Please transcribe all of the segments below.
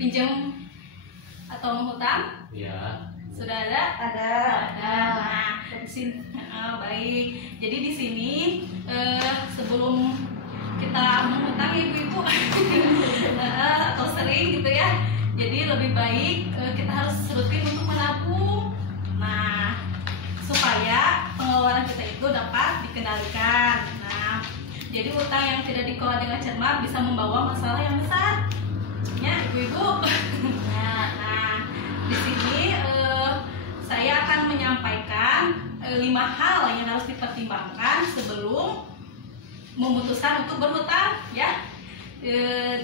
pinjam atau menghutang? Ya. Sudah ada? Ada. Nah, di sini baik. Jadi di sini sebelum kita menghutang ibu-ibu atau sering gitu ya. Jadi lebih baik kita harus rutin untuk menabung. Nah, supaya pengeluaran kita itu dapat dikendalikan. Nah, jadi utang yang tidak dikelola dengan cermat bisa membawa masalah yang besar. Ya, ibu-ibu. Nah, di sini saya akan menyampaikan 5 hal yang harus dipertimbangkan sebelum memutuskan untuk berhutang, ya.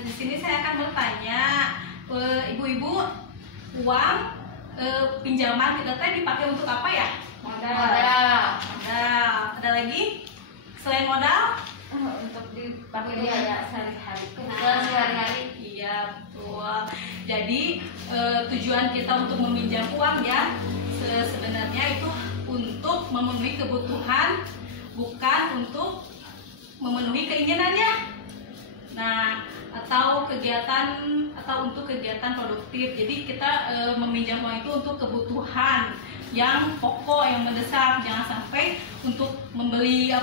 Di sini saya akan bertanya, ibu-ibu, uang pinjaman kita teh dipakai untuk apa ya? Modal. Ada lagi selain modal? Untuk dipakai biaya sehari-hari. Kebutuhan sehari-hari. Iya, betul. Jadi tujuan kita untuk meminjam uang ya sebenarnya itu untuk memenuhi kebutuhan, bukan untuk memenuhi keinginannya. Nah, atau untuk kegiatan produktif. Jadi kita meminjam uang itu untuk kebutuhan yang pokok, yang mendesak. Jangan sampai untuk membeli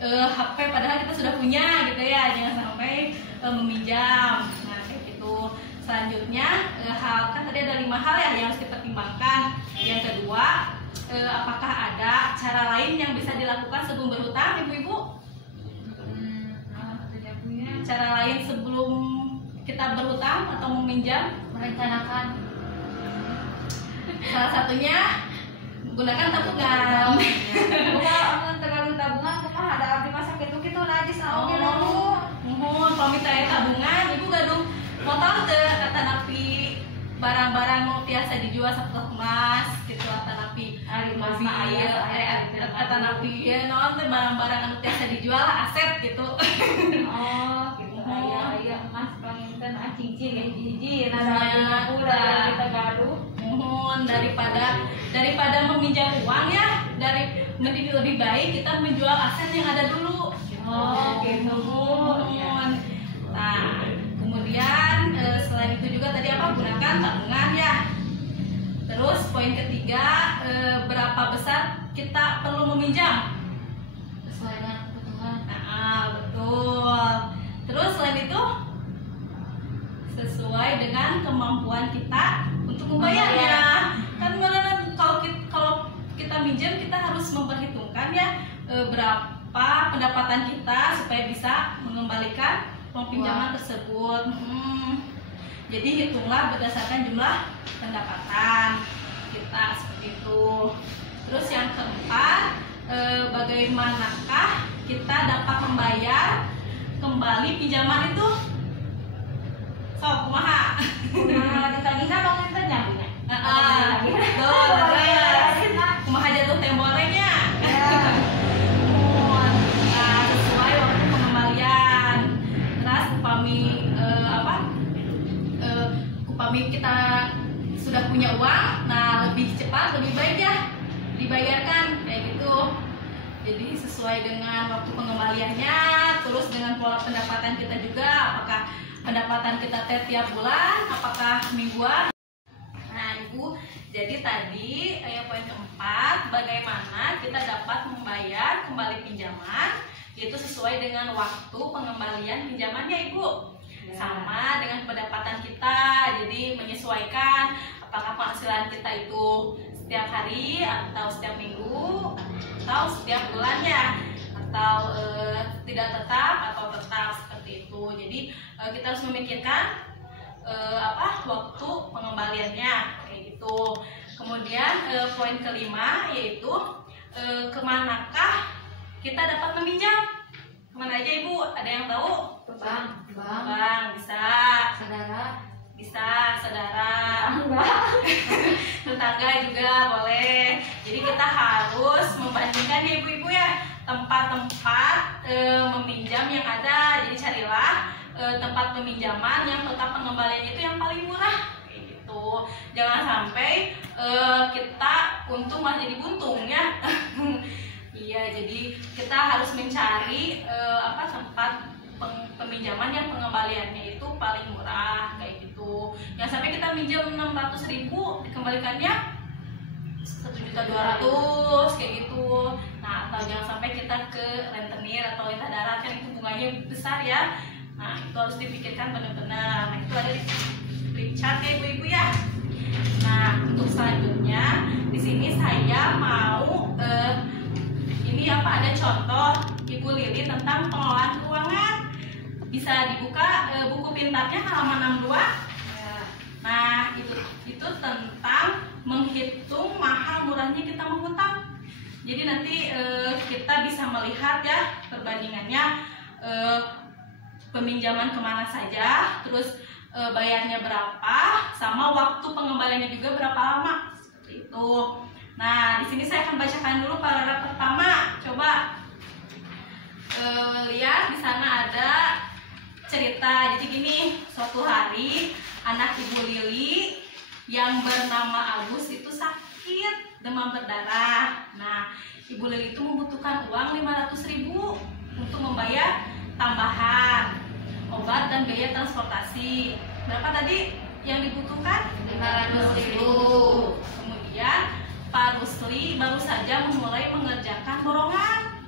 HP padahal kita sudah punya gitu ya. Jangan sampai meminjam. Nah, kayak gitu. Selanjutnya kan tadi ada 5 hal ya yang harus dipertimbangkan. Yang kedua, apakah ada cara lain yang bisa dilakukan sebelum berhutang, ibu-ibu? Cara lain sebelum kita berhutang atau meminjam? Merencanakan. Salah satunya gunakan tabungan. Bukan tergantung tabungan, kan ada abdi masa gitu najis naon dulu. Mohon kalau minta tabungan, ibu gadung motor teh kata napi barang-barang mau biasa dijual seperti emas gitu kata napi Ari emas mobil, mah aya kata napi ya non teh barang-barang anu biasa dijual aset gitu. Oh, gitu. Aya emas panginten cincin hiji-hiji nah udah kita gaduh. Mohon daripada meminjam uang ya, lebih baik kita menjual aset yang ada dulu. Oh, gitu. Mohon. Nah, kemudian selain itu juga tadi gunakan tabungan ya. Terus poin ketiga, berapa besar kita perlu meminjam? Sesuai dengan kebutuhan. Nah, betul. Terus selain itu sesuai dengan kemampuan kita untuk membayarnya. Kan kalau kita minjem kita harus memperhitungkan ya berapa pendapatan kita supaya bisa mengembalikan uang pinjaman tersebut. Jadi hitunglah berdasarkan jumlah pendapatan kita seperti itu. Terus yang keempat, bagaimanakah kita dapat membayar kembali pinjaman itu? Kumaha? Ditagihna bang enten nyambungnya. Betul. Kumaha jatuh temporenya? Sesuai waktu pengembalian. Terus upami kita sudah punya uang, nah lebih cepat, lebih baik ya dibayarkan kayak gitu. Jadi sesuai dengan waktu pengembaliannya, terus dengan pola pendapatan kita juga, apakah pendapatan kita tiap bulan, apakah mingguan. Nah, Ibu, jadi tadi poin keempat, bagaimana kita dapat membayar kembali pinjaman, yaitu sesuai dengan waktu pengembalian pinjamannya, Ibu. Sama dengan pendapatan kita, jadi menyesuaikan apakah penghasilan kita itu setiap hari atau setiap minggu atau setiap bulannya, atau tidak tetap atau tetap seperti itu. Jadi kita harus memikirkan waktu pengembaliannya kayak gitu. Kemudian poin kelima yaitu kemanakah kita dapat meminjam? Kemana aja Ibu? Ada yang tahu? Bank bisa. Saudara. Tetangga juga boleh. Jadi kita harus membandingkan ya Ibu-ibu ya tempat-tempat meminjam yang ada. Jadi carilah tempat peminjaman yang total pengembaliannya itu yang paling murah kayak gitu. Jangan sampai kita untung malah jadi buntung ya. Iya, jadi kita harus mencari tempat peminjaman yang pengembaliannya itu paling murah kayak gitu. Jangan sampai kita minjam 600.000 dikembalikannya 1.200.000 kayak gitu. Nah, atau jangan sampai kita ke rentenir atau lintah darat, kan itu bunganya besar ya. Nah, itu harus dipikirkan benar-benar. Nah, itu ada di flip chart ya ibu-ibu ya. Nah, untuk selanjutnya di sini saya mau ini ada contoh Ibu Lili tentang pengelolaan keuangan. Bisa dibuka buku pintarnya halaman 62. Nah, itu tentang menghitung mahal murahnya kita menghutang. Jadi nanti kita bisa melihat ya perbandingannya, peminjaman kemana saja, terus bayarnya berapa, sama waktu pengembaliannya juga berapa lama, seperti itu. Nah, di sini saya akan bacakan dulu paragraf pertama. Coba lihat di sana ada cerita. Jadi gini, suatu hari anak Ibu Lili yang bernama Agus itu sakit demam berdarah. Nah, Ibu Lili itu membutuhkan uang 500.000 untuk membayar tambahan obat dan biaya transportasi. Berapa tadi yang dibutuhkan? 500.000. Kemudian Pak Rusli baru saja memulai mengerjakan borongan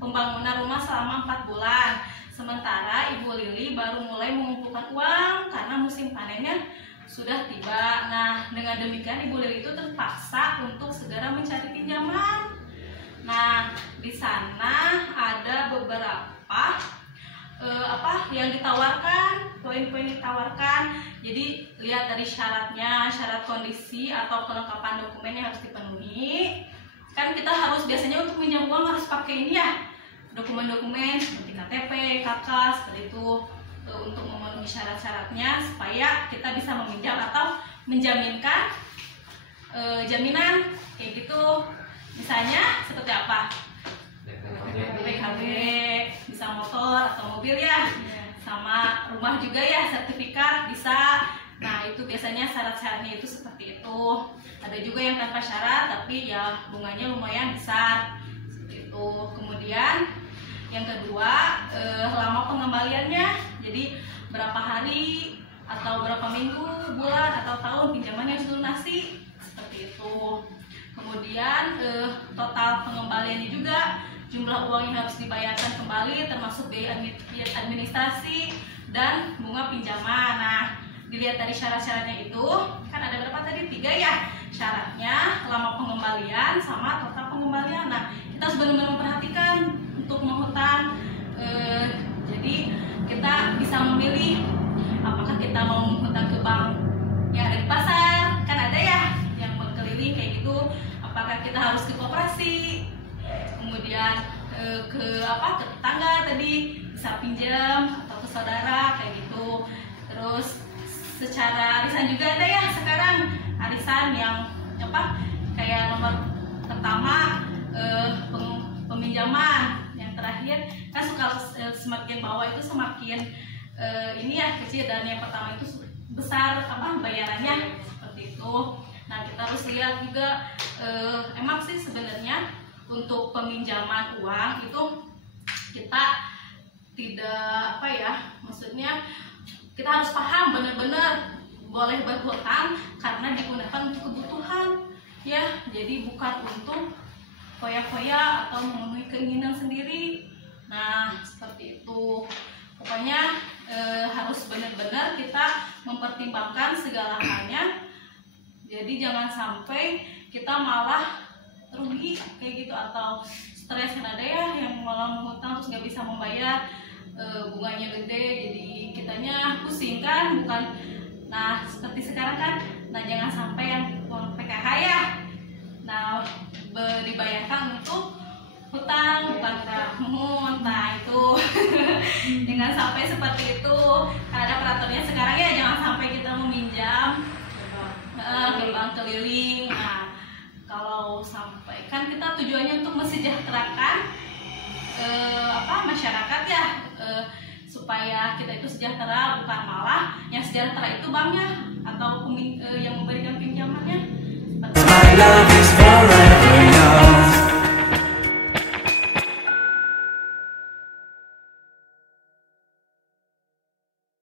pembangunan rumah selama 4 bulan. Sementara Ibu Lili baru mulai mengumpulkan uang karena musim panennya sudah tiba. Nah, dengan demikian Ibu Lili itu terpaksa untuk segera mencari pinjaman. Nah, di sana ada beberapa yang ditawarkan, poin-poin ditawarkan. Jadi lihat dari syaratnya, syarat kondisi atau kelengkapan dokumen yang harus dipenuhi. Kan kita harus biasanya untuk pinjam uang harus pakai ini ya, dokumen-dokumen seperti KTP, KK, seperti itu, untuk memenuhi syarat-syaratnya supaya kita bisa meminjam atau menjaminkan jaminan kayak gitu. Misalnya seperti apa? PKB, bisa motor atau mobil ya, sama rumah juga ya, sertifikat bisa. Nah, itu biasanya syarat-syaratnya itu seperti itu. Ada juga yang tanpa syarat tapi ya bunganya lumayan besar, seperti itu. Kemudian yang kedua, lama pengembaliannya. Jadi berapa hari atau berapa minggu, bulan atau tahun pinjaman yang dilunasi, seperti itu. Kemudian total pengembaliannya juga, jumlah uang yang harus dibayarkan kembali termasuk biaya administrasi dan bunga pinjaman. Nah, dilihat dari syarat-syaratnya itu kan ada berapa tadi? 3 ya syaratnya, lama pengembalian sama total pengembalian. Nah, kita harus benar-benar memperhatikan untuk menghutang. Jadi kita bisa memilih apakah kita mau menghutang ke bank yang ada di pasar, kan ada ya yang berkeliling kayak gitu, apakah kita harus ke koperasi, kemudian ke tetangga tadi bisa pinjam, atau ke saudara kayak gitu. Terus secara arisan juga ada ya sekarang, arisan yang kayak nomor pertama peminjaman, yang terakhir kan suka semakin bawah itu semakin ini ya kecil, dan yang pertama itu besar bayarannya, seperti itu. Nah, kita harus lihat juga emang sih sebenarnya untuk peminjaman uang itu kita tidak maksudnya kita harus paham benar-benar boleh berhutang karena digunakan untuk kebutuhan ya, jadi bukan untuk foya-foya atau memenuhi keinginan sendiri. Nah, seperti itu. Pokoknya harus benar-benar kita mempertimbangkan segala halnya. Jadi jangan sampai kita malah rugi kayak gitu atau stres. Kan ada ya yang malah mengutang terus nggak bisa membayar, bunganya gede, jadi kitanya pusing kan, bukan. Nah, seperti sekarang kan, nah jangan sampai yang uang PKH ya, nah dibayarkan untuk hutang bukan tahun. Nah itu jangan sampai seperti itu. Ada peraturannya sekarang ya, jangan sampai kita meminjam ke bank keliling. Nah, kalau sampai kan kita tujuannya untuk mesejahterakan masyarakat ya, supaya kita itu sejahtera, bukan malah yang sejahtera itu banknya atau yang memberikan pinjamannya.